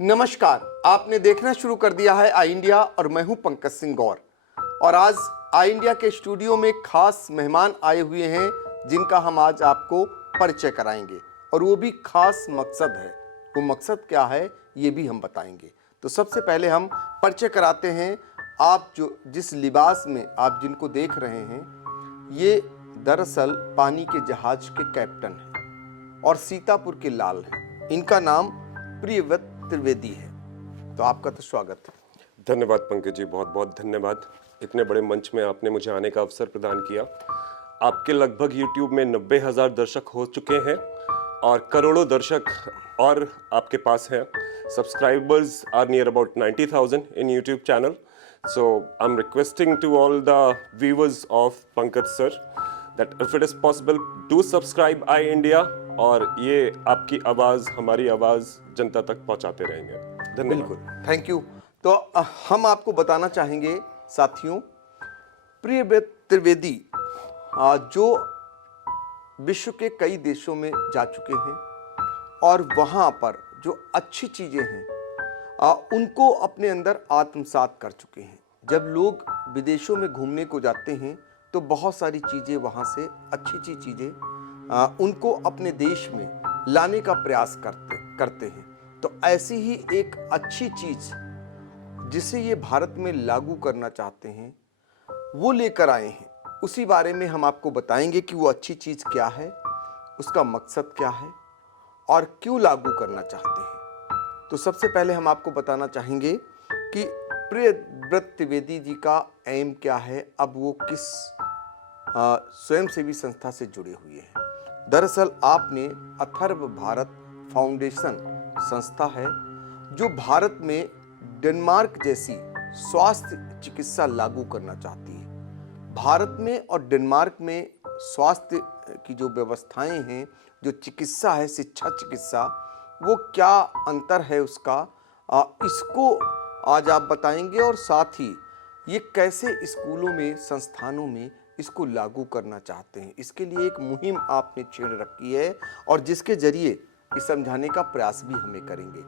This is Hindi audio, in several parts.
नमस्कार, आपने देखना शुरू कर दिया है आई इंडिया और मैं हूं पंकज सिंह गौर। और आज आई इंडिया के स्टूडियो में खास मेहमान आए हुए हैं जिनका हम आज आपको परिचय कराएंगे और वो भी खास मकसद है। वो मकसद क्या है ये भी हम बताएंगे। तो सबसे पहले हम परिचय कराते हैं। आप जो जिस लिबास में आप जिनको देख रहे हैं ये दरअसल पानी के जहाज के कैप्टन हैं और सीतापुर के लाल हैं। इनका नाम प्रियव्रत त्रिवेदी है। तो आपका तो स्वागत है। धन्यवाद पंकज जी, बहुत बहुत धन्यवाद। इतने बड़े मंच में आपने मुझे आने का अवसर प्रदान किया। आपके लगभग YouTube में 90,000 दर्शक हो चुके हैं और करोड़ों दर्शक और आपके पास हैं। Subscribers are near about 90,000 in YouTube channel. So I am requesting to all the viewers of Pankaj sir that if it is possible do subscribe आई इंडिया और ये आपकी आवाज़ हमारी आवाज़ जनता तक पहुंचाते रहेंगे। धन्यवाद। बिल्कुल, थैंक यू। तो हम आपको बताना चाहेंगे साथियों, प्रियव्रत त्रिवेदी जो विश्व के कई देशों में जा चुके हैं और वहाँ पर जो अच्छी चीज़ें हैं उनको अपने अंदर आत्मसात कर चुके हैं। जब लोग विदेशों में घूमने को जाते हैं तो बहुत सारी चीज़ें वहाँ से अच्छी चीज़ें उनको अपने देश में लाने का प्रयास करते हैं। तो ऐसी ही एक अच्छी चीज़ जिसे ये भारत में लागू करना चाहते हैं वो लेकर आए हैं। उसी बारे में हम आपको बताएंगे कि वो अच्छी चीज़ क्या है, उसका मकसद क्या है और क्यों लागू करना चाहते हैं। तो सबसे पहले हम आपको बताना चाहेंगे कि प्रियव्रत त्रिवेदी जी का एम क्या है, अब वो किस स्वयंसेवी संस्था से जुड़े हुए हैं। दरअसल आपने अथर्व भारत फाउंडेशन संस्था है जो भारत में डेनमार्क जैसी स्वास्थ्य चिकित्सा लागू करना चाहती है। भारत में और डेनमार्क में स्वास्थ्य की जो व्यवस्थाएं हैं, जो चिकित्सा है, शिक्षा चिकित्सा, वो क्या अंतर है उसका इसको आज आप बताएंगे और साथ ही ये कैसे स्कूलों में, संस्थानों में इसको लागू करना चाहते हैं। इसके लिए एक मुहिम आपने छेड़ रखी है और जिसके जरिए इस समझाने का प्रयास भी हमें करेंगे।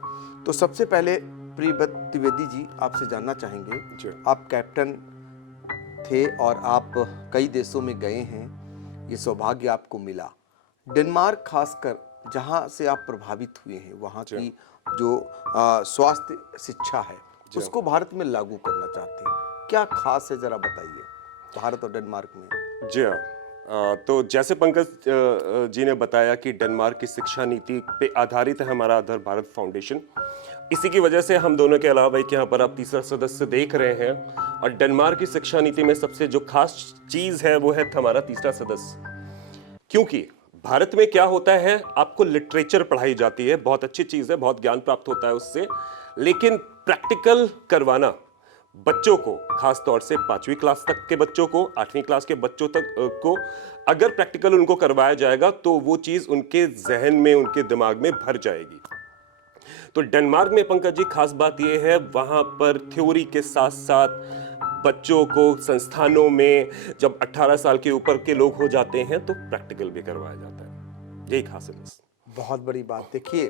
तो सबसे पहले प्रियव्रत त्रिवेदी जी आपसे जानना चाहेंगे, आप कैप्टन थे और आप कई देशों में गए हैं, ये सौभाग्य आपको मिला। डेनमार्क खासकर जहाँ से आप प्रभावित हुए हैं, वहाँ की जो स्वास्थ्य शिक्षा है उसको भारत में लागू करना चाहते हैं। क्या खास है, जरा बताइए भारत और डेनमार्क में। जी हाँ, तो जैसे पंकज जी ने बताया कि डेनमार्क की शिक्षा नीति पे आधारित है हमारा आधार भारत फाउंडेशन। इसी की वजह से हम दोनों के अलावा एक यहाँ पर आप तीसरा सदस्य देख रहे हैं और डेनमार्क की शिक्षा नीति में सबसे जो खास चीज़ है वो है हमारा तीसरा सदस्य। क्योंकि भारत में क्या होता है, आपको लिटरेचर पढ़ाई जाती है, बहुत अच्छी चीज़ है, बहुत ज्ञान प्राप्त होता है उससे, लेकिन प्रैक्टिकल करवाना बच्चों को, खास तौर से 5वीं क्लास तक के बच्चों को, 8वीं क्लास के बच्चों तक को अगर प्रैक्टिकल उनको करवाया जाएगा तो वो चीज़ उनके जहन में, उनके दिमाग में भर जाएगी। तो डेनमार्क में पंकज जी खास बात ये है, वहाँ पर थ्योरी के साथ साथ बच्चों को संस्थानों में जब 18 साल के ऊपर के लोग हो जाते हैं तो प्रैक्टिकल भी करवाया जाता है। यही खास है। बहुत बड़ी बात। देखिए,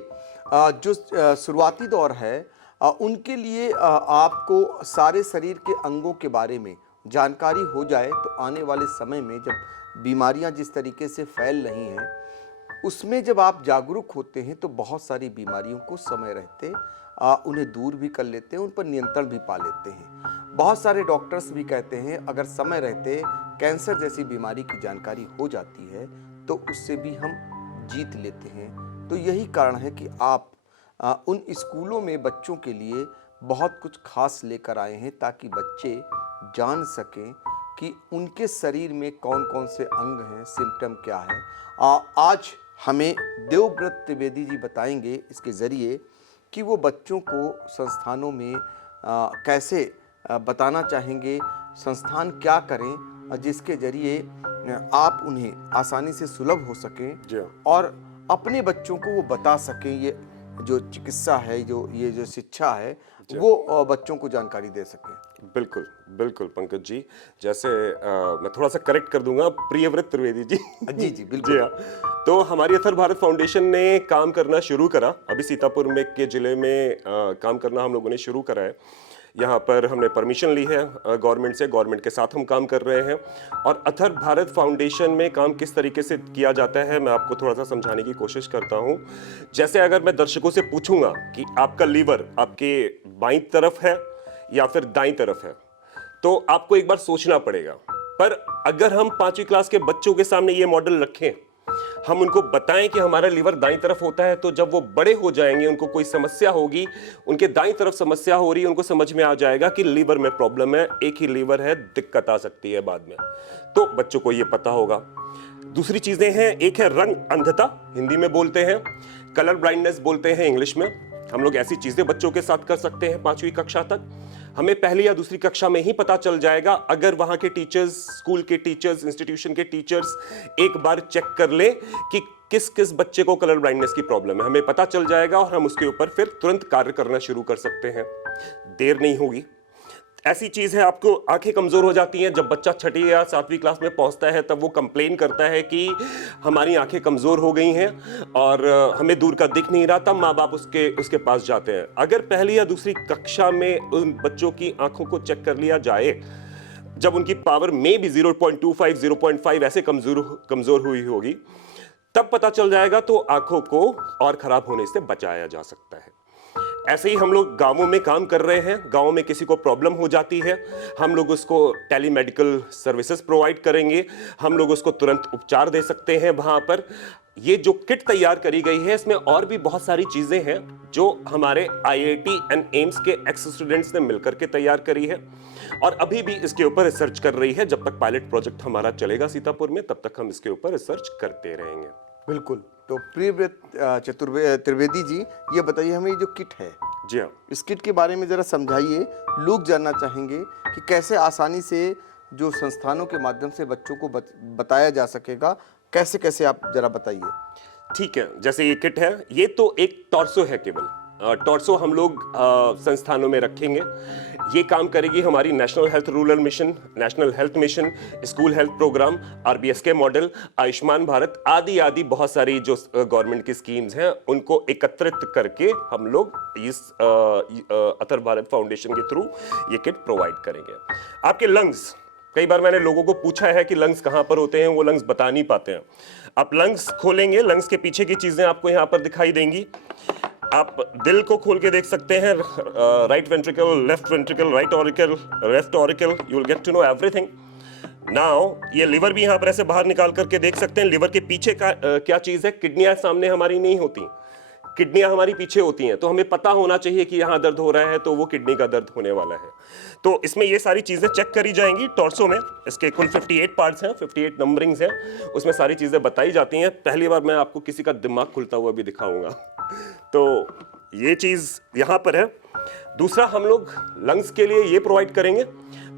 जो शुरुआती दौर है उनके लिए आपको सारे शरीर के अंगों के बारे में जानकारी हो जाए तो आने वाले समय में जब बीमारियां जिस तरीके से फैल रही हैं उसमें जब आप जागरूक होते हैं तो बहुत सारी बीमारियों को समय रहते उन्हें दूर भी कर लेते हैं, उन पर नियंत्रण भी पा लेते हैं। बहुत सारे डॉक्टर्स भी कहते हैं अगर समय रहते कैंसर जैसी बीमारी की जानकारी हो जाती है तो उससे भी हम जीत लेते हैं। तो यही कारण है कि आप उन स्कूलों में बच्चों के लिए बहुत कुछ खास लेकर आए हैं ताकि बच्चे जान सकें कि उनके शरीर में कौन कौन से अंग हैं, सिम्टम क्या है। आज हमें देवव्रत त्रिवेदी जी बताएंगे इसके ज़रिए कि वो बच्चों को संस्थानों में कैसे बताना चाहेंगे, संस्थान क्या करें जिसके ज़रिए आप उन्हें आसानी से सुलभ हो सकें और अपने बच्चों को वो बता सकें, ये जो चिकित्सा है, जो ये जो शिक्षा है वो बच्चों को जानकारी दे सकें। बिल्कुल बिल्कुल पंकज जी, जैसे मैं थोड़ा सा करेक्ट कर दूंगा, प्रियव्रत त्रिवेदी जी। जी जी बिल्कुल। जी हाँ। तो हमारी अथर भारत फाउंडेशन ने काम करना शुरू करा, अभी सीतापुर में के जिले में काम करना हम लोगों ने शुरू करा है। यहाँ पर हमने परमिशन ली है गवर्नमेंट से, गवर्नमेंट के साथ हम काम कर रहे हैं। और अथर भारत फाउंडेशन में काम किस तरीके से किया जाता है मैं आपको थोड़ा सा समझाने की कोशिश करता हूँ। जैसे अगर मैं दर्शकों से पूछूंगा कि आपका लीवर आपके बाईं तरफ है या फिर दाईं तरफ है, तो आपको एक बार सोचना पड़ेगा। पर अगर हम 5वीं क्लास के बच्चों के सामने ये मॉडल रखें, हम उनको बताएं कि हमारा लीवर दाईं तरफ होता है, तो जब वो बड़े हो जाएंगे, उनको कोई समस्या होगी, उनके दाईं तरफ समस्या हो रही है, उनको समझ में आ जाएगा कि लीवर में प्रॉब्लम है, एक ही लीवर है, दिक्कत आ सकती है बाद में। तो बच्चों को ये पता होगा। दूसरी चीजें हैं, एक है रंग अंधता, हिंदी में बोलते हैं, कलर ब्लाइंडनेस बोलते हैं इंग्लिश में। हम लोग ऐसी चीजें बच्चों के साथ कर सकते हैं 5वीं कक्षा तक। हमें पहली या दूसरी कक्षा में ही पता चल जाएगा, अगर वहां के टीचर्स, स्कूल के टीचर्स, इंस्टीट्यूशन के टीचर्स एक बार चेक कर ले कि किस किस बच्चे को कलर ब्लाइंडनेस की प्रॉब्लम है, हमें पता चल जाएगा और हम उसके ऊपर फिर तुरंत कार्य करना शुरू कर सकते हैं, देर नहीं होगी। ऐसी चीज है, आपको आंखें कमजोर हो जाती हैं। जब बच्चा 6ठी या 7वीं क्लास में पहुंचता है, तब वो कंप्लेन करता है कि हमारी आंखें कमजोर हो गई हैं और हमें दूर का दिख नहीं रहा। तब माँ बाप उसके पास जाते हैं। अगर पहली या दूसरी कक्षा में उन बच्चों की आंखों को चेक कर लिया जाए, जब उनकी पावर में भी 0.25 0.5 ऐसे कमजोर हुई होगी, तब पता चल जाएगा, तो आंखों को और खराब होने से बचाया जा सकता है। ऐसे ही हम लोग गांवों में काम कर रहे हैं। गांवों में किसी को प्रॉब्लम हो जाती है, हम लोग उसको टेलीमेडिकल सर्विसेज प्रोवाइड करेंगे, हम लोग उसको तुरंत उपचार दे सकते हैं वहां पर। ये जो किट तैयार करी गई है, इसमें और भी बहुत सारी चीजें हैं जो हमारे IIT एंड एम्स के एक्स स्टूडेंट्स ने मिलकर के तैयार करी है और अभी भी इसके ऊपर रिसर्च कर रही है। जब तक पायलट प्रोजेक्ट हमारा चलेगा सीतापुर में, तब तक हम इसके ऊपर रिसर्च करते रहेंगे। बिल्कुल। तो प्रियव्रत त्रिवेदी जी, ये बताइए हमें, ये जो किट है, जी हाँ, इस किट के बारे में ज़रा समझाइए। लोग जानना चाहेंगे कि कैसे आसानी से जो संस्थानों के माध्यम से बच्चों को बताया जा सकेगा, कैसे कैसे आप ज़रा बताइए। ठीक है। जैसे ये किट है, ये तो एक टॉर्सो है केवल। टॉर्सो हम लोग संस्थानों में रखेंगे। ये काम करेगी हमारी national health rural mission, national health mission, school health programme, RBSK model, Ayushman Bharat आदि आदि बहुत सारी जो गवर्नमेंट की स्कीम्स हैं, उनको एकत्रित करके हम लोग इस अथर भारत फाउंडेशन के थ्रू ये किट प्रोवाइड करेंगे। आपके लंग्स, कई बार मैंने लोगों को पूछा है कि लंग्स कहाँ पर होते हैं, वो लंग्स बता नहीं पाते हैं। आप लंग्स खोलेंगे, लंग्स के पीछे की चीजें आपको यहाँ पर दिखाई देंगी। आप दिल को खोल के देख सकते हैं, right ventricle, left ventricle, right auricle, left auricle, you will get to know everything. Now ये लिवर भी यहाँ पर ऐसे बाहर निकाल करके देख सकते हैं। लिवर के पीछे का क्या चीज है, किडनियां सामने हमारी नहीं होती, किडनियां हमारी पीछे होती हैं। तो हमें पता होना चाहिए कि यहाँ दर्द हो रहा है, तो वो किडनी का दर्द होने वाला है। तो इसमें ये सारी चीजें चेक करी जाएंगी टॉर्सो में। इसके कुल 58 पार्ट्स हैं, 58 नंबरिंग्स हैं, उसमें सारी चीजें बताई जाती हैं। पहली बार मैं आपको किसी का दिमाग खुलता हुआ भी दिखाऊंगा। तो ये चीज यहाँ पर है। दूसरा, हम लोग लंग्स के लिए ये प्रोवाइड करेंगे,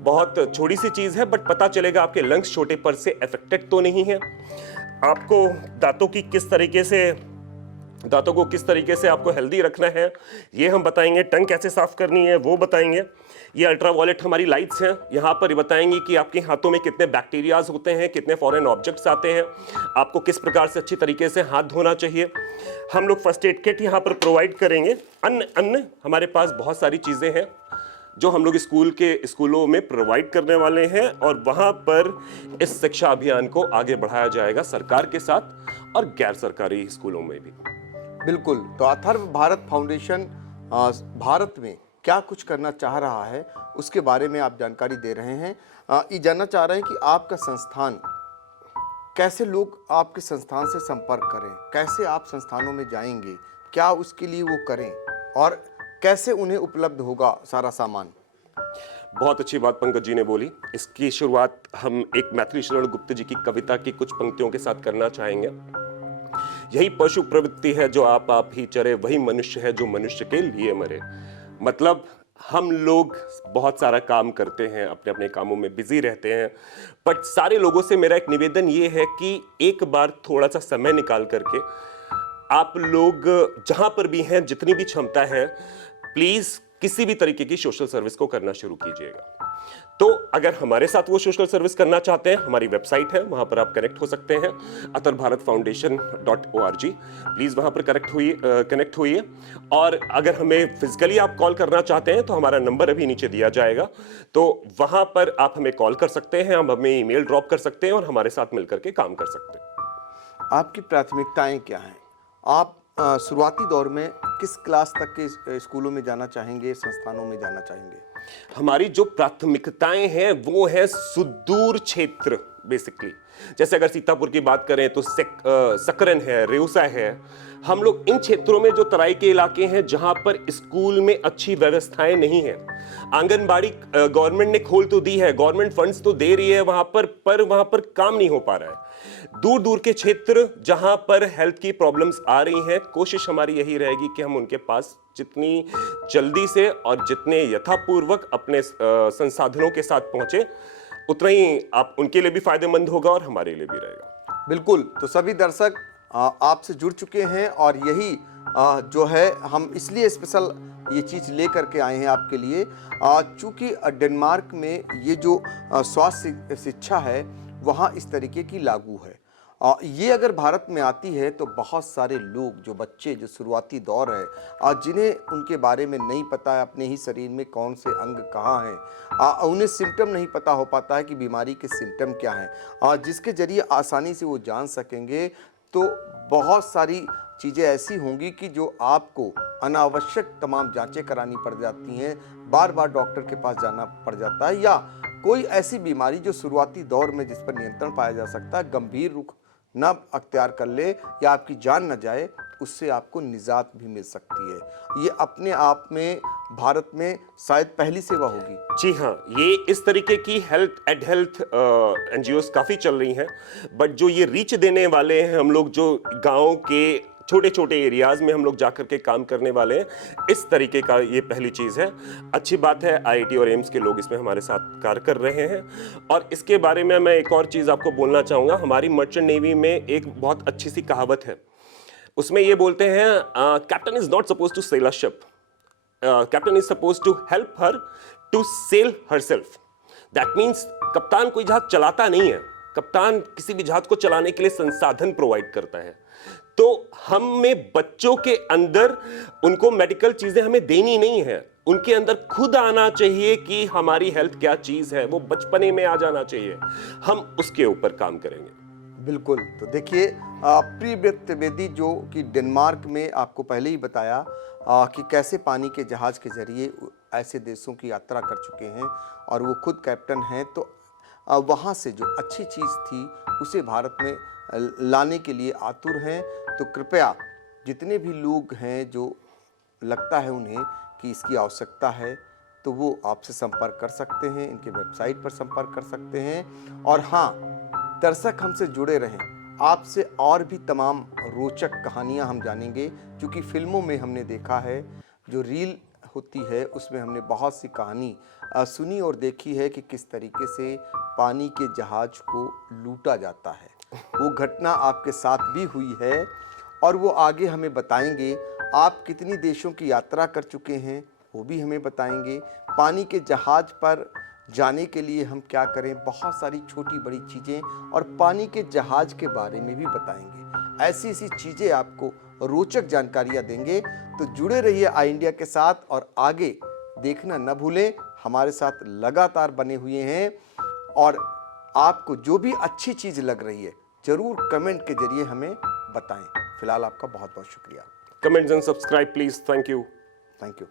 बहुत छोटी सी चीज है, बट पता चलेगा आपके लंग्स छोटे पर से अफेक्टेड तो नहीं है। आपको दांतों को किस तरीके से आपको हेल्दी रखना है, ये हम बताएंगे। टंग कैसे साफ करनी है, वो बताएंगे। ये अल्ट्रावायलेट हमारी लाइट्स हैं, यहाँ पर बताएंगी कि आपके हाथों में कितने बैक्टीरियाज होते हैं, कितने फॉरेन ऑब्जेक्ट्स आते हैं, आपको किस प्रकार से अच्छी तरीके से हाथ धोना चाहिए। हम लोग फर्स्ट एड किट यहाँ पर प्रोवाइड करेंगे। अन्य हमारे पास बहुत सारी चीज़ें हैं जो हम लोग स्कूलों में प्रोवाइड करने वाले हैं, और वहाँ पर इस शिक्षा अभियान को आगे बढ़ाया जाएगा सरकार के साथ और गैर सरकारी स्कूलों में भी। बिल्कुल। तो अथर्व भारत फाउंडेशन भारत में क्या कुछ करना चाह रहा है, उसके बारे में आप जानकारी दे रहे हैं। ये जानना चाह रहे हैं कि आपका संस्थान, कैसे लोग आपके संस्थान से संपर्क करें, कैसे आप संस्थानों में जाएंगे, क्या उसके लिए वो करें और कैसे उन्हें उपलब्ध होगा सारा सामान। बहुत अच्छी बात पंकज जी ने बोली। इसकी शुरुआत हम एक मैथिली शरण गुप्त जी की कविता की कुछ पंक्तियों के साथ करना चाहेंगे। यही पशु प्रवृत्ति है जो आप ही चरे, वही मनुष्य है जो मनुष्य के लिए मरे। मतलब हम लोग बहुत सारा काम करते हैं, अपने अपने कामों में बिजी रहते हैं, बट सारे लोगों से मेरा एक निवेदन ये है कि एक बार थोड़ा सा समय निकाल करके आप लोग जहां पर भी हैं, जितनी भी क्षमता है, प्लीज किसी भी तरीके की सोशल सर्विस को करना शुरू कीजिएगा। तो अगर हमारे साथ वो सोशल सर्विस करना चाहते हैं, हमारी वेबसाइट है, वहां पर आप कनेक्ट हो सकते हैं, atarbharatfoundation.org। प्लीज वहां पर कनेक्ट होइए। और अगर हमें फिजिकली आप कॉल करना चाहते हैं तो हमारा नंबर अभी नीचे दिया जाएगा, तो वहां पर आप हमें कॉल कर सकते हैं, हम हमें ईमेल ड्रॉप कर सकते हैं और हमारे साथ मिलकर के काम कर सकते हैं। आपकी प्राथमिकताएं क्या हैं? आप शुरुआती दौर में किस क्लास तक के स्कूलों में जाना चाहेंगे, संस्थानों में जाना चाहेंगे? हमारी जो प्राथमिकताएं हैं वो है सुदूर क्षेत्र। बेसिकली जैसे अगर सीतापुर की बात करें तो सकरन है, रेउसा है। हम लोग इन क्षेत्रों में जो तराई के इलाके हैं जहां पर स्कूल में अच्छी व्यवस्थाएं नहीं है, आंगनबाड़ी गवर्नमेंट ने खोल तो दी है, गवर्नमेंट फंड्स तो दे रही है वहां पर वहां पर काम नहीं हो पा रहा है। दूर दूर के क्षेत्र जहां पर हेल्थ की प्रॉब्लम्स आ रही हैं, कोशिश हमारी यही रहेगी कि हम उनके पास जितनी जल्दी से और जितने यथापूर्वक अपने संसाधनों के साथ पहुंचे, उतना ही आप उनके लिए भी फायदेमंद होगा और हमारे लिए भी रहेगा। बिल्कुल। तो सभी दर्शक आपसे जुड़ चुके हैं और यही जो है हम इसलिए स्पेशल ये चीज़ ले करके आए हैं आपके लिए, चूँकि डेनमार्क में ये जो स्वास्थ्य शिक्षा है वहाँ इस तरीके की लागू है। ये अगर भारत में आती है तो बहुत सारे लोग, जो बच्चे जो शुरुआती दौर है, जिन्हें उनके बारे में नहीं पता है अपने ही शरीर में कौन से अंग कहाँ हैं, उन्हें सिम्टम नहीं पता हो पाता है कि बीमारी के सिम्टम क्या हैं, जिसके ज़रिए आसानी से वो जान सकेंगे, तो बहुत सारी चीज़ें ऐसी होंगी कि जो आपको अनावश्यक तमाम जांचें करानी पड़ जाती हैं, बार बार डॉक्टर के पास जाना पड़ जाता है, या कोई ऐसी बीमारी जो शुरुआती दौर में जिस पर नियंत्रण पाया जा सकता है, गंभीर रुख न अख्तियार कर ले या आपकी जान न जाए, उससे आपको निजात भी मिल सकती है। ये अपने आप में भारत में शायद पहली सेवा होगी। जी हाँ, ये इस तरीके की हेल्थ एनजीओस काफ़ी चल रही हैं, बट जो ये रीच देने वाले हैं, हम लोग जो गाँव के छोटे छोटे एरियाज में हम लोग जाकर के काम करने वाले हैं, इस तरीके का ये पहली चीज़ है। अच्छी बात है, आईआईटी और एम्स के लोग इसमें हमारे साथ कार्य कर रहे हैं। और इसके बारे में मैं एक और चीज़ आपको बोलना चाहूँगा। हमारी मर्चेंट नेवी में एक बहुत अच्छी सी कहावत है, उसमें ये बोलते हैं, captain is not suppose to sail a ship, captain is suppose to help her to sail herself. That means कप्तान कोई जहाज चलाता नहीं है, कप्तान किसी भी जहाज को चलाने के लिए संसाधन प्रोवाइड करता है। तो हमें बच्चों के अंदर उनको मेडिकल चीजें हमें देनी नहीं है, उनके अंदर खुद आना चाहिए कि हमारी हेल्थ क्या चीज है, वो बचपने में आ जाना चाहिए। हम उसके ऊपर काम करेंगे। बिल्कुल। तो देखिए, प्रियव्रत त्रिवेदी जो कि डेनमार्क में आपको पहले ही बताया कि कैसे पानी के जहाज के जरिए ऐसे देशों की यात्रा कर चुके हैं और वो खुद कैप्टन हैं, तो वहाँ से जो अच्छी चीज़ थी उसे भारत में लाने के लिए आतुर हैं। तो कृपया जितने भी लोग हैं जो लगता है उन्हें कि इसकी आवश्यकता है, तो वो आपसे संपर्क कर सकते हैं, इनके वेबसाइट पर संपर्क कर सकते हैं। और हाँ, दर्शक हमसे जुड़े रहें, आपसे और भी तमाम रोचक कहानियां हम जानेंगे, क्योंकि फिल्मों में हमने देखा है, जो रील होती है उसमें हमने बहुत सी कहानी सुनी और देखी है कि किस तरीके से पानी के जहाज को लूटा जाता है। वो घटना आपके साथ भी हुई है और वो आगे हमें बताएंगे। आप कितनी देशों की यात्रा कर चुके हैं वो भी हमें बताएंगे। पानी के जहाज पर जाने के लिए हम क्या करें, बहुत सारी छोटी बड़ी चीज़ें और पानी के जहाज के बारे में भी बताएंगे। ऐसी ऐसी चीज़ें आपको रोचक जानकारियाँ देंगे। तो जुड़े रहिए आई इंडिया के साथ और आगे देखना न भूलें। हमारे साथ लगातार बने हुए हैं और आपको जो भी अच्छी चीज़ लग रही है ज़रूर कमेंट के जरिए हमें बताएं। फिलहाल आपका बहुत बहुत शुक्रिया। Comments and subscribe please. Thank you. Thank you.